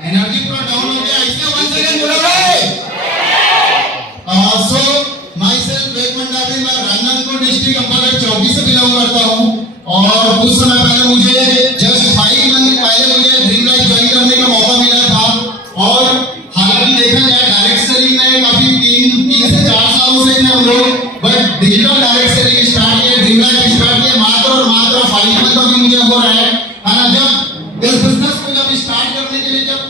Energy पूरा down हो गया, इसलिए 1 सेकंड बोला भाई। सो माई सेल्फ वेद मंडावी, मैं राजनांदगांव डिस्ट्रिक्ट अंबागढ़ चौकी से बिलोंग करता हूँ। और कुछ समय पहले मुझे जस्ट 5 मंथ पहले मुझे ड्रीम लाइफ ज्वाइन करने का मौका मिला था। और हालांकि देखा जाए डायरेक्ट सेलिंग में काफी 3 से 4 सालों से हम लोग, but digital direct selling start किया, ड्रीम लाइफ स्टार्ट किया मात्र और मात्र 5 मंथ अभी मुझे हो रहा है ना। जब इस बिजनेस को जब स्टार्ट करने के लिए जब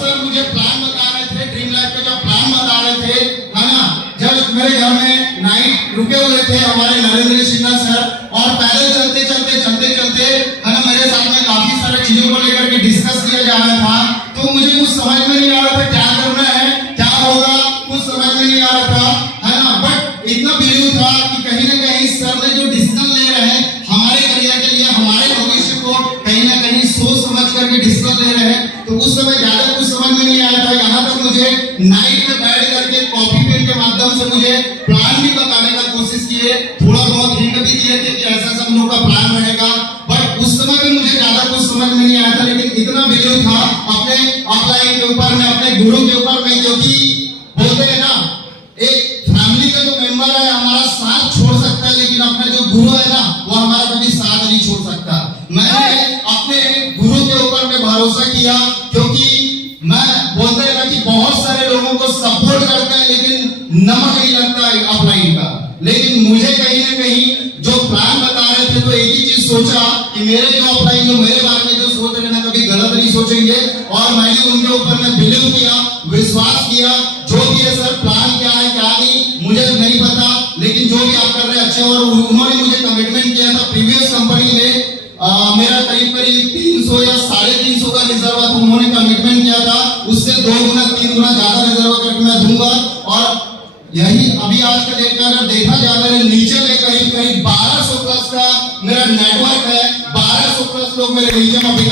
सर मुझे प्लान बता रहे थे, ड्रीम लाइफ का जब प्लान बता रहे थे है ना, जब मेरे घर में नाइट रुके हुए थे हमारे नरेंद्र सिन्हा सर, और पैदल चलते चलते है ना मेरे साथ में काफी सारे चीजों को लेकर के डिस्कस किया जा रहा था। तो मुझे कुछ समझ में नहीं आ रहा था क्या करना है, क्या होगा, कुछ समझ में नहीं आ रहा था है ना। बट इतना बिलीव था कि कहीं ना कहीं सर ने जो डिसीजन ले रहे हैं हमारे करियर के लिए, हमारे भविष्य को कहीं ना कहीं सोच समझ करके डिसीजन ले रहे हैं। तो उस समय ज्यादा कुछ समझ में नहीं आया था। यहाँ तक मुझे नाइट में बैठ करके कॉपी पेन के माध्यम से मुझे प्लान भी बताने का कोशिश किए, थोड़ा बहुत हिंट भी दिए थे कि ऐसा सब लोग का प्लान रहेगा। बट उस समय भी मुझे ज्यादा कुछ समझ में नहीं आया था, लेकिन इतना बिलीव था अपने ऑफलाइन के ऊपर में, अपने गुरु के ऊपर में, क्योंकि बोलते हैं ना एक फैमिली का जो मेंबर है हमारा साथ छोड़ सकता है, लेकिन अपना जो गुरु है ना वो हमारा कभी साथ नहीं छोड़ सकता। मैंने अपने गुरु के ऊपर में भरोसा किया, क्योंकि मैं बोलते हैं ना कि बहुत सारे लोगों को सपोर्ट करते हैं लेकिन नमक नहीं लगता है ऑफलाइन का। लेकिन मुझे कहीं ना कहीं जो प्लान बता रहे थे तो एक ही चीज सोचा कि मेरे जो ऑफलाइन जो मेरे बारे में जो सोच रहे ना कभी गलत नहीं सोचेंगे। और मैंने उनके ऊपर में बिलीव किया, विश्वास किया। जो भी है सर प्लान क्या है क्या नहीं मुझे नहीं पता, लेकिन जो भी आप कर रहे हैं अच्छे। और उन्होंने मुझे कमिटमेंट किया था प्रीवियस कंपनी में मेरा करीब 300 या 350 का रिजर्व था। उन्होंने कमिटमेंट किया था उससे 2 गुना 3 गुना ज्यादा रिजर्व करके मैं दूंगा। और यही अभी आज के डेट में अगर देखा जाए मेरे नीचे में करीब 1200 प्लस का मेरा नेटवर्क है, 1200 प्लस लोग मेरे नीचे में अभी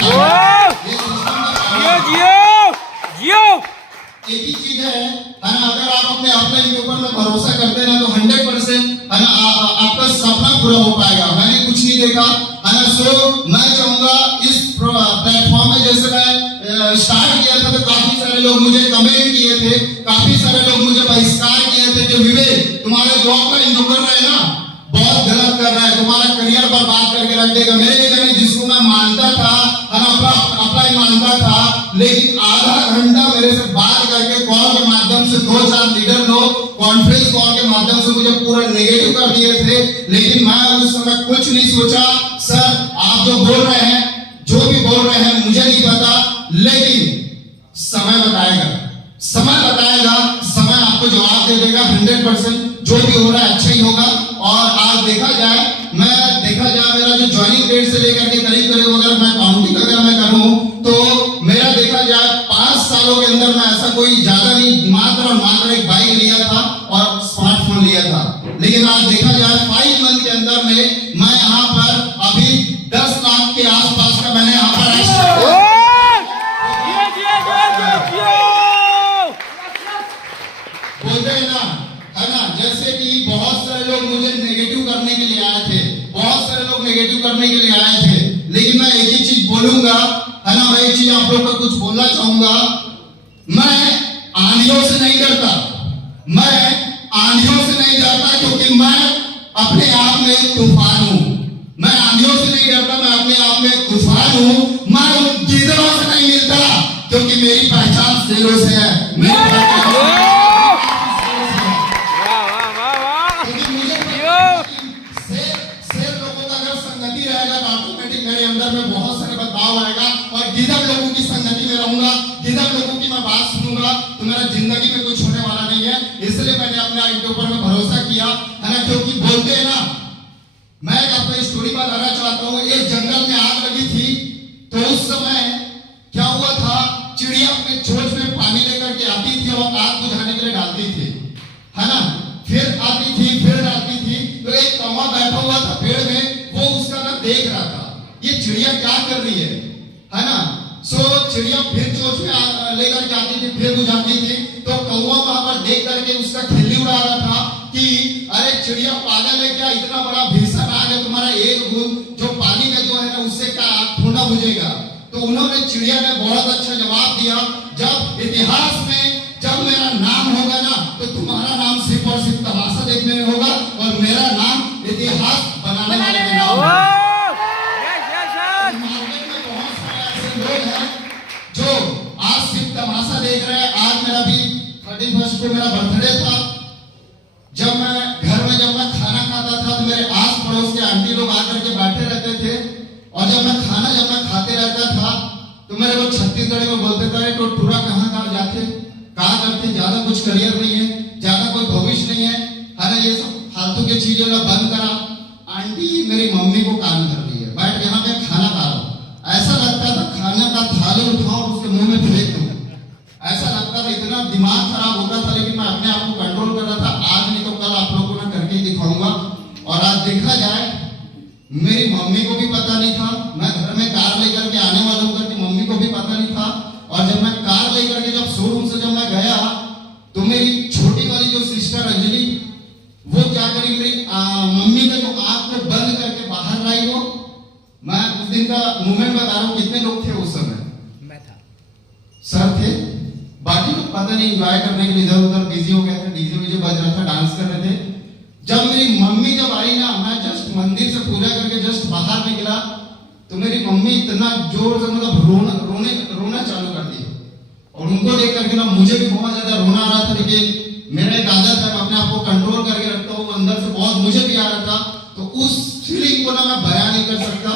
एक ही चीज है ना, अगर आप अपने ऑफलाइन के ऊपर में भरोसा करते हैं ना तो 100% है ना आपका सपना पूरा हो पाएगा। मैंने कुछ नहीं देखा है ना। सो मैं चाहूंगा इस प्लेटफॉर्म में जैसे मैं स्टार्ट किया था तो काफी सारे लोग मुझे कमेंट किए थे, काफी सारे लोग मुझे बहिष्कार किए थे कि विवेक तुम्हारे जो ऑफलाइन जो कर रहे हैं ना बहुत गलत कर रहा है, तुम्हारा करियर बर्बाद करके रख देगा। मेरे लिए जिसको मैं मानता था अपना मानता था, लेकिन आधा घंटा मेरे से बात करके कॉल के माध्यम से 2-4 लीडर लोग कॉन्फ्रेंस कॉल के माध्यम से मुझे पूरा नेगेटिव कर दिए थे। लेकिन मैं उस समय कुछ नहीं सोचा। सर आप जो बोल रहे हैं, जो भी बोल रहे हैं मुझे नहीं पता, लेकिन समय बताएगा, समय बताएगा, समय आपको जवाब दे देगा। 100% जो भी हो रहा है अच्छा ही होगा। और आज देखा जाए मेरा जो ज्वाइनिंग डेट से लेकर के करीब अगर मैं काउंटिंग अगर मैं करूं तो मेरा देखा जाए 5 सालों के अंदर मैं ऐसा कोई ज्यादा नहीं, मात्र और मात्र एक बाइक लिया था और स्मार्टफोन लिया था। लेकिन आज देखा जाए 5 मंथ के अंदर में मैं यहाँ पर अभी 10 लाख के आसपास का मैंने यहाँ पर बोलते हैं ना है ना, जैसे कि बहुत सारे लोग मुझे नेगेटिव करने के लिए आए थे, बहुत सारे लोग नेगेटिव करने के लिए आए थे। लेकिन मैं एक ही चीज बोलूंगा है ना, मैं एक चीज आप लोग को कुछ बोलना चाहूंगा। मैं आंधियों से नहीं डरता, मैं आंधियों से नहीं डरता, क्योंकि मैं अपने आप में एक तूफान हूं। मैं आंधियों से नहीं डरता, मैं अपने आप में एक तूफान हूं। मैं उन गिदड़ों से नहीं मिलता, क्योंकि मेरी पहचान शेरों से है। मेरे अंदर में बहुत सारे बदलाव आएगा और गिदड़ लोगों की संगति में रहूंगा, गिदड़ लोगों की मैं बात सुनूंगा तो मेरा जिंदगी में कुछ होने वाला नहीं है। इसलिए मैंने अपने आप के ऊपर में भरोसा किया है ना, क्योंकि बोलते हैं ना, मैं अपनी स्टोरी बताना चाहता हूँ। एक जंगल में आग लगी थी, तो उस समय क्या हुआ था, चिड़िया अपने चोंच में पानी लेकर के आती थी और आग बुझाने के लिए डालती थी है ना, फिर आती थी फिर डालती थी। तो एक कौवा बैठा हुआ था पेड़ में, वो उसका ना देख रहा था ये चिड़िया क्या कर रही है ना। सो चिड़िया फिर चोंच में लेकर के आती थी, फिर बुझाती थी। तो कौवा वहां पर देख करके उसका खिल्ली उड़ा रहा था कि अरे चिड़िया पागल है क्या, इतना बड़ा भीषण आग है, तुम्हारा एक बूंद जो पानी का जो है ना उससे क्या आग थोड़ा बुझेगा। तो तो उन्होंने चिड़िया ने बहुत अच्छा जवाब दिया, जब इतिहास में जब मेरा नाम होगा ना तो तुम्हारा नाम सिर्फ और सिर्फ तमाशा देखने में होगा और मेरा नाम इतिहास बनाने वाले का नाम है। मार्केट में बहुत सारे ऐसे लोग हैं जो आज सिर्फ तमाशा देख रहे हैं। आज मेरा भी 31 को मेरा बर्थडे था। जब मैं घर में जब मैं खाना खाता था तो मेरे आस पड़ोस के आंटी लोग आकर के बैठे रहते थे और जब मैं खाते रहता था तो मेरे को छत्तीसगढ़ी में बोलते थे तो टूरा कहाँ जाते कहाँ करते, ज्यादा कुछ करियर नहीं है, ज्यादा कोई भविष्य नहीं है ना, ये सब फालतू की चीजें ना बंद करा। आंटी मेरी मम्मी को काम कर रही है, बैठ यहाँ पे खाना खा रहा हूँ। ऐसा लगता था खाना का थाली उठाओ और उसके मुंह में फेंक दूं, ऐसा लगता था, इतना दिमाग खराब होता था। लेकिन मैं अपने आप को कंट्रोल कर रहा था। आज नहीं तो कल आप लोगों को ना करके दिखाऊंगा। और आज देखा जाए मेरी मम्मी को भी पता नहीं था, मैं घर में कार लेकर के आने वाला हूँ करके मम्मी को भी पता नहीं था। और जब मैं कार लेकर के जब शोरूम से जब मैं गया तो मेरी छोटी वाली जो सिस्टर अंजलि वो क्या करी, मेरी मम्मी का जो आंख को बंद करके बाहर लाई। वो मैं उस दिन का मोमेंट बता रहा हूँ। कितने लोग थे उस समय? मैं था, सर थे, बाकी लोग पता नहीं एंजॉय करने के लिए इधर उधर बिजी हो गए थे, डीजे वीजे बज रहा था, डांस कर रहे थे। जब मेरी मम्मी जब आई ना, मैं जस्ट मंदिर से पूजा करके जस्ट बाहर निकला तो मेरी मम्मी इतना जोर से मतलब रोना चालू कर दी। और उनको देख करके ना मुझे भी बहुत ज्यादा रोना आ रहा था। लेकिन मेरा एक आदत है, मैं अपने आप को कंट्रोल करके रखता हूँ। अंदर से बहुत मुझे भी आ रहा था। तो उस फीलिंग को ना मैं बयान नहीं कर सकता,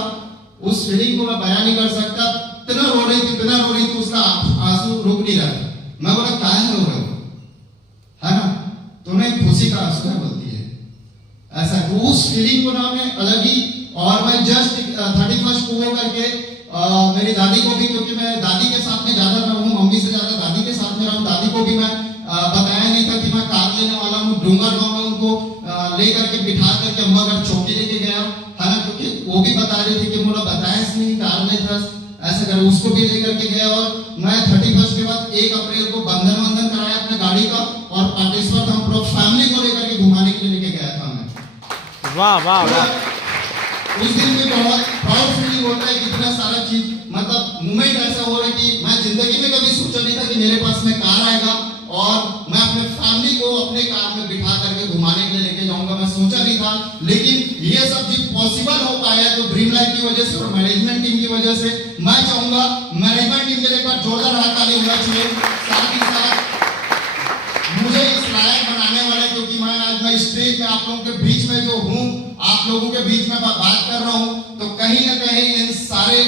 उस फीलिंग को मैं बयान नहीं कर सकता। इतना रो रही थी, उसका आंसू रुक नहीं रहा। मैं बोला क्या है रो रहे हो, है ना? तो नहीं, खुशी का आंसू है बोलती है ऐसा। तो उस फीलिंग को ना मैं अलग ही। और मैं जस्ट 31 को वो करके मेरी दादी को भी, क्योंकि मैं दादी के साथ में ज्यादा रहा हूँ, मम्मी से ज्यादा दादी के साथ में रहा हूँ। दादी को भी मैं बताया नहीं था कि मैं कार लेने वाला हूँ। डूंगर गांव में उनको लेकर के बिठा करके अम्मा घर चौकी लेके गया, है ना, क्योंकि वो भी बता रही थी कि मुझे बताया इसने कार ले था ऐसे कर, उसको भी लेकर के गया। और मैं 31 के बाद 1 अप्रैल को बंधन कराया अपने गाड़ी का और पाटेश्वर धाम पूरा फैमिली को लेकर के घुमाने के लिए लेके गया था मैं। वाह वाह वाह। उस दिन में बहुत प्राउड फीलिंग होता है। कितना सारा चीज मतलब मोमेंट ऐसा हो रहा है कि मैं जिंदगी में कभी सोचा नहीं था कि मेरे पास में कार आएगा और मैं अपने फैमिली को अपने कार में बिठा करके घुमाने के लिए लेके जाऊंगा। मैं सोचा नहीं था, लेकिन ये सब चीज पॉसिबल हो पाया तो ड्रीम लाइफ की वजह से और मैनेजमेंट टीम की वजह से। मैं चाहूंगा मैनेजमेंट टीम के लिए एक बार जोरदार हाथ ताली होना चाहिए। साथ ही साथ मुझे इस लायक बनाने वाले, क्योंकि मैं स्टेज में आप लोगों के बीच में जो हूँ, आप लोगों के बीच में बात कर रहा हूँ, तो कहीं ना कहीं इन सारे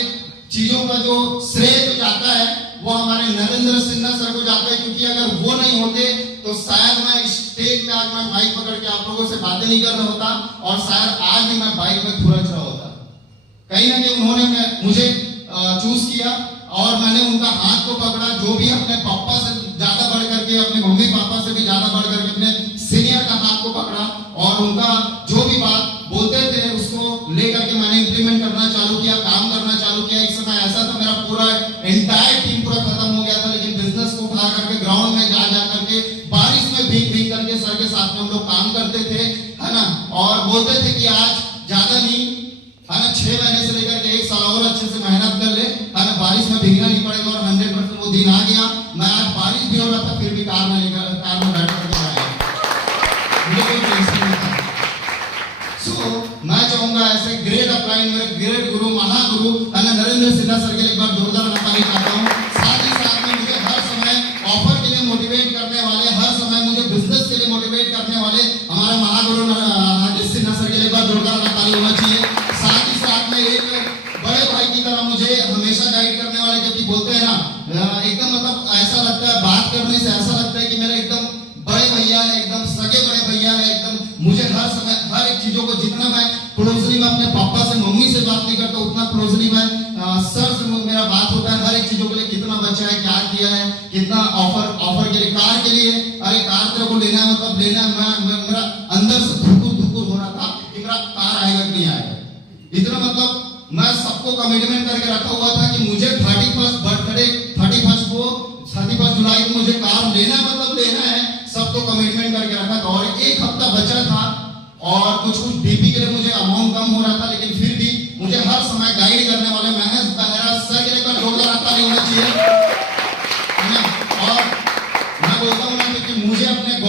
चीजों का जो श्रेय जो जाता है वो हमारे नरेंद्र सिन्हा सर को जाता है। क्योंकि अगर वो नहीं होते तो शायद मैं स्टेज में आज मैं माइक पकड़ के आप लोगों से बातें नहीं कर रहा होता और शायद आज भी मैं बाइक में खुरच रहा होता। कहीं ना कहीं उन्होंने मुझे चूज किया और मैंने उनका हाथ को पकड़ा। जो भी अपने पापा से ज्यादा बढ़ करके, अपने मम्मी पापा से भी ज्यादा बढ़ करके अपने सीनियर का हाथ को पकड़ा और उनका जो भी बात बोलते थे उसको लेकर के मैंने इंप्लीमेंट करना चालू किया, काम करना चालू किया। एक समय ऐसा था मेरा पूरा एंटायर टीम पूरा खत्म हो गया था, लेकिन बिजनेस को उठा करके ग्राउंड में जा करके बारिश में भीग करके सर के साथ में हम लोग काम करते थे, है ना। और बोलते थे कि आज ज्यादा नहीं, है ना, 6 महीने से लेकर के 1 साल और अच्छे से मेहनत कर ले, है ना, बारिश में भीगना नहीं पड़ेगा। और 100% वो दिन आ गया। मैं आज बारिश भी हो रहा था फिर भी कार में बैठ करके आया, मुझे कोई टेंशन नहीं था। मैं चाहूंगा ऐसे ग्रेट अपलाइन मेरे ग्रेट गुरु महागुरु नरेंद्र सिन्हा सर के लिए एक बार जोरदार ताली चाहता हूँ। साथ ही साथ में मुझे हर समय ऑफर के लिए मोटिवेट करने वाले, हर समय मुझे बिजनेस के लिए मोटिवेट करने वाले हमारे महागुरु सिन्हा सर के लिए एक बार जोरदार ताली होना चाहिए। साथ ही साथ में एक बड़े भाई की तरह मुझे हमेशा गाइड करने वाले, क्योंकि बोलते हैं ना एकदम मतलब ऐसा लगता है बात करने से ऐसा लगता है कि मेरे एकदम बड़े भैया है, एकदम सगे बड़े भैया है। एकदम मुझे हर समय हर एक चीजों को, जितना मैं क्लोजली मैं अपने पापा से मम्मी से बात नहीं करता उतना क्लोजली मैं सर से मेरा बात होता है। हर एक चीजों के लिए कितना बचा है, क्या किया है, कितना ऑफर के लिए, कार के लिए, अरे कार तेरे को लेना मतलब लेना। मेरा अंदर से धुकुर हो रहा था कि मेरा कार आएगा कि नहीं आएगा। इतना मतलब मैं सबको कमिटमेंट करके रखा हुआ था कि मुझे 31 बर्थडे 31 जुलाई को मुझे कार लेना मतलब लेना है। सबको कमिटमेंट करके रखा था। और 1 हफ्ता बचा था और कुछ डीपी के लिए मुझे अमाउंट कम हो रहा था, लेकिन फिर भी मुझे हर समय गाइड करने वाले महज सर के लिए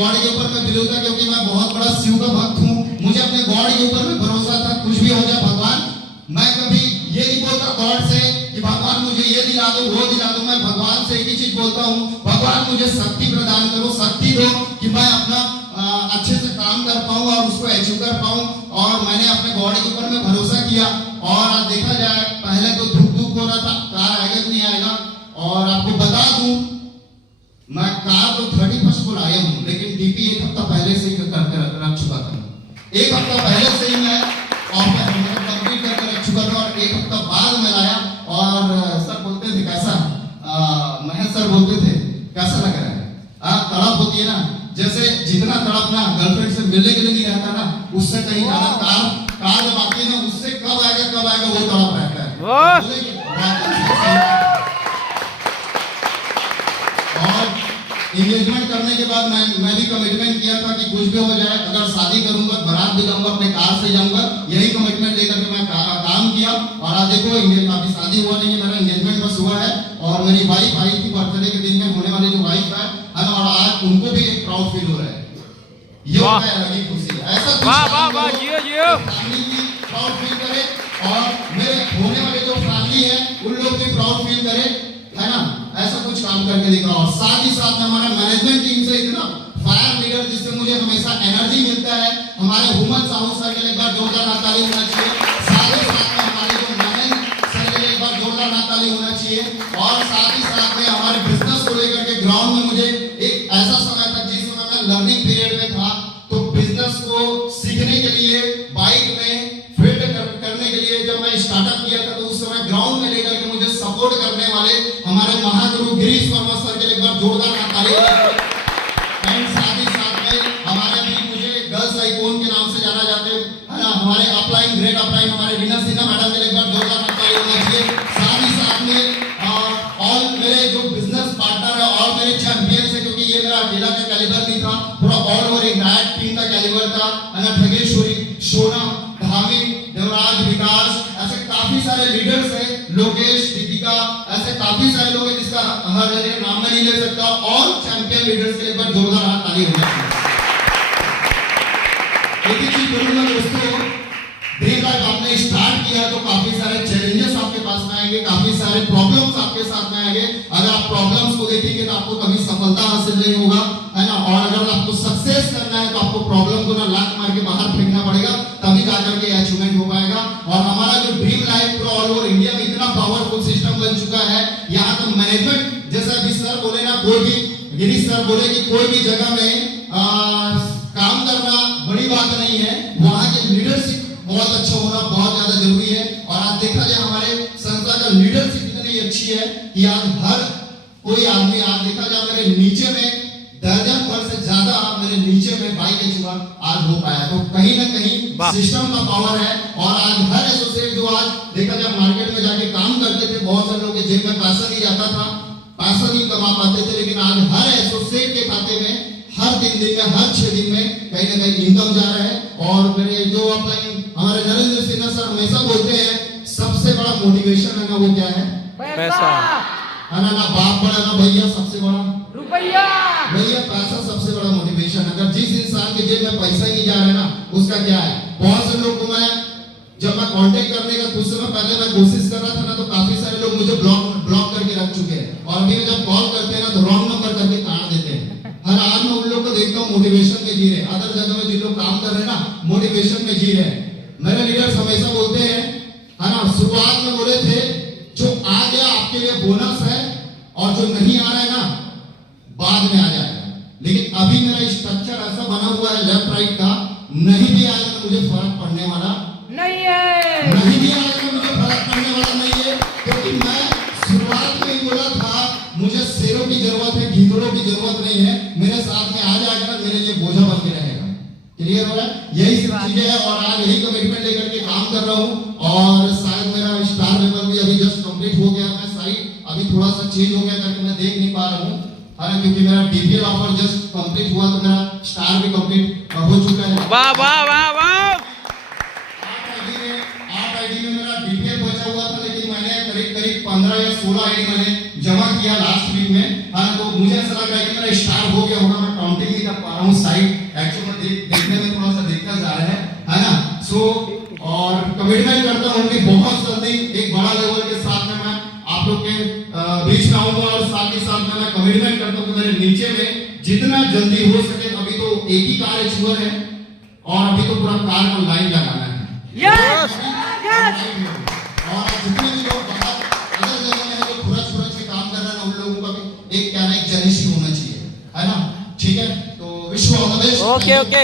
गॉड के ऊपर मैं बिलीव था, क्योंकि मैं बहुत बड़ा शिव का भक्त हूँ। मुझे अपने गॉड के ऊपर में भरोसा था, कुछ भी हो जाए भगवान, मैं कभी ये नहीं बोलता गॉड से कि भगवान मुझे ये दिला दो वो दिला दो। मैं भगवान से एक ही चीज बोलता हूँ, भगवान मुझे शक्ति प्रदान करो, शक्ति दो कि मैं अपना अच्छे से काम कर पाऊँ और उसको अचीव कर पाऊँ। और मैंने अपने गॉड के ऊपर में भरोसा किया। और आज देखा जाए, पहले तो धुक हो रहा था कार आएगा कि नहीं आएगा। और आपको बता दूं, मैं कार तो 31 को लाया हूँ, लेकिन डीपी एक हफ्ता पहले से ही करके रख चुका था। एक हफ्ता पहले से ही मैं ऑफर कंप्लीट करके रख चुका था और एक हफ्ता बाद में लाया। और सर बोलते थे कैसा, महेश सर बोलते थे कैसा लग रहा है। तड़प होती है ना, जैसे जितना तड़प ना गर्लफ्रेंड से मिलने के लिए नहीं रहता ना, उससे कहीं ज्यादा कार जब आती है ना, उससे कब आएगा वो तड़प रहता है। और एंगेजमेंट करने के बाद मैं भी कमिटमेंट किया था कि कुछ भी हो जाए, अगर शादी करूंगा बारात भी जाऊंगा अपने कार से जाऊंगा, यही कमिटमेंट लेकर के मैं काम किया। और आज देखो अभी शादी हुआ नहीं है, मेरा एंगेजमेंट बस हुआ है। और मेरी वाइफ आई थी बर्थडे के दिन में, होने वाली जो वाइफ है ना, और आज उनको भी एक प्राउड फील हो रहा है। ये अलग ही खुशी है। ऐसा जियो प्राउड फील करे और मेरे होने वाले जो फैमिली है उन लोग भी प्राउड फील करे, है ना। ऐसा कुछ काम करके दिखा। और साथ ही साथ में हमारा मैनेजमेंट टीम से इतना फायर लीडर जिससे मुझे हमेशा एनर्जी मिलता है, हमारे हुमन साहू सर के लिए एक बार जोरदार ताली होना चाहिए। साथ ही साथ में हमारे जो मैनेज सर के लिए एक बार जोरदार ताली होना चाहिए। और साथ ही साथ में हमारे बिजनेस को लेकर के ग्राउंड में मुझे एक ऐसा समय था जिस समय मैं लर्निंग पीरियड में था, तो बिजनेस को सीखने के लिए बाइक में फील्ड करने के लिए जब मैं स्टार्टअप किया था, तो उस समय ग्राउंड में लेकर के मुझे सपोर्ट करने वाले हमारे महागुरु गिरीश वर्मा सर के लिए एक बार जोरदार ताली। एंड साथ ही साथ में हमारे भी मुझे गर्ल्स आइकॉन के नाम से जाना जाते है ना, हमारे अपलाइन ग्रेट अपलाइन हमारे रीना सिन्हा मैडम के लिए एक बार जोरदार ताली होना चाहिए। साथ ही साथ में और मेरे जो बिजनेस पार्टनर है और मेरे चैंपियंस है, क्योंकि ये मेरा अकेला का कैलिबर नहीं था, पूरा ऑल ओवर एक नायक टीम का कैलिबर था। ठगेश्वरी, सोनम, धामिक, देवराज, विकास, ऐसे काफी सारे लीडर्स हैं, लोकेश, दीपिका, ऐसे काफी सारे लोग हैं जिसका हर नाम मैं नहीं ले सकता। और चैंपियन लीडर्स के लिए एक बार जोरदार हाथ ताली होना चाहिए। एक ही चीज बोलूंगा दोस्तों, ड्रीम लाइफ आपने स्टार्ट किया तो काफी सारे चैलेंजेस आपके पास में आएंगे, काफी सारे प्रॉब्लम्स आपके साथ में आएंगे। अगर आप प्रॉब्लम्स को देखेंगे तो आपको कभी सफलता हासिल नहीं होगा, है ना। और अगर आपको सक्सेस करना है तो आपको प्रॉब्लम को ना लात मार के बाहर फेंकना पड़ेगा, तभी जाकर के अचीवमेंट हो पाएगा। और हमारा जो ड्रीम लाइफ पूरा ऑल ओवर इंडिया में इतना पावरफुल सिस्टम बन चुका है, यहाँ तो मैनेजमेंट जैसा भी सर बोले ना, कोई भी गिरीश सर बोले कि कोई भी जगह में काम करना बड़ी बात नहीं है, वहाँ के लीडरशिप बहुत अच्छा होना बहुत ज्यादा जरूरी है। और आज देखा जाए हमारे संस्था का लीडरशिप इतनी अच्छी है कि आज हर कोई आदमी, आज देखा जाए मेरे नीचे में दर्जन भर से ज्यादा मेरे नीचे में बाइक अचीवर आज हो पाया। तो कहीं ना कहीं सिस्टम का पावर है। और आज हर एसोसिएट जो आज देखा जाए मार्केट में जाके काम करते थे, बहुत सारे लोग के जेब में पैसा नहीं जाता था, पैसा नहीं कमा पाते थे, लेकिन आज हर एसोसिएट के खाते में हर दिन में हर 6 दिन में कहीं ना कहीं इनकम जा रहा है। और मेरे जो अपने हमारे नरेंद्र सिन्हा सर हमेशा बोलते हैं, सबसे बड़ा मोटिवेशन है ना, वो क्या है? पैसा है ना। बाप बड़ा ना भैया, सबसे बड़ा रुपया। भैया पैसा सबसे बड़ा मोटिवेशन। अगर जिस इंसान के जेब में पैसा ही नहीं जा रहा है ना, उसका क्या है? बहुत से लोग को मैं जब मैं कांटेक्ट करने का कुछ समय पहले मैं कोशिश कर रहा था ना, तो काफी सारे लोग मुझे ब्लॉक करके रख चुके हैं। और अभी जब कॉल करते हैं ना, तो रॉन्ग नंबर करके काट देते हैं। हर आज मैं उन लोग को देखता हूँ मोटिवेशन में जी रहे, अदर जगह में जिन लोग काम कर रहे हैं ना, मोटिवेशन में जी रहे हैं। मेरे लीडर्स हमेशा बोलते हैं, है ना, शुरुआत में बोले थे जो आ गया आपके लिए बोनस है, और जो नहीं आ रहा है ना बाद में आ जाएगा। लेकिन अभी मेरा स्ट्रक्चर ऐसा बना हुआ है लेफ्ट राइट का, नहीं भी आएगा तो मुझे फर्क पड़ने वाला नहीं है, नहीं भी आएगा तो मुझे फर्क पड़ने वाला नहीं है। क्योंकि मैं शुरुआत में ही बोला था, मुझे शेरों की जरूरत है, गीदड़ों की जरूरत नहीं है। मेरे साथ में आ जाएगा ना, मेरे लिए बोझा बन के रहेगा। क्लियर हो रहा है? यही चीजें है। और आज यही कमिटमेंट लेकर के काम कर रहा हूँ। और शायद मेरा स्टार लेवल भी अभी जस्ट कंप्लीट हो गया। मैं साइड अभी थोड़ा सा चेंज हो गया करके मैं देख नहीं पा रहा हूँ, है ना, क्योंकि मेरा डीपीएल ऑफर जस्ट कंप्लीट हुआ, तो मेरा स्टार भी कंप्लीट हो चुका है। वाह वाह वाह वाह। 8 आईडी में मेरा डीपीएल बचा हुआ था, लेकिन मैंने करीब 15 या 16 आईडी मैंने जमा किया लास्ट वीक में। हाँ, तो मुझे ऐसा लग रहा है कि मेरा स्टार हो गया होगा। मैं काउंटिंग नहीं कर पा रहा हूँ साइड एक्चुअली देखने में थोड़ा सा दिक्कत आ रहा है ना। सो और कमिटमेंट करता हूँ कि बहुत जल्दी एक बड़ा लेवल के साथ में मैं आप लोग के बीच में आऊंगा, और साथ ही साथ में मैं कमिटमेंट करता हूँ कि मेरे नीचे में जितना जल्दी हो सके, अभी तो एक ही कार छुआ है और अभी तो पूरा कार को लाइन लगाना है। यस और जितने भी लोग बाहर अलग जगह में है जो खुरच के काम कर रहे हैं, उन लोगों का भी एक क्या ना एक जनिश होना चाहिए, है ना। ठीक है, तो wish you all the best. Okay okay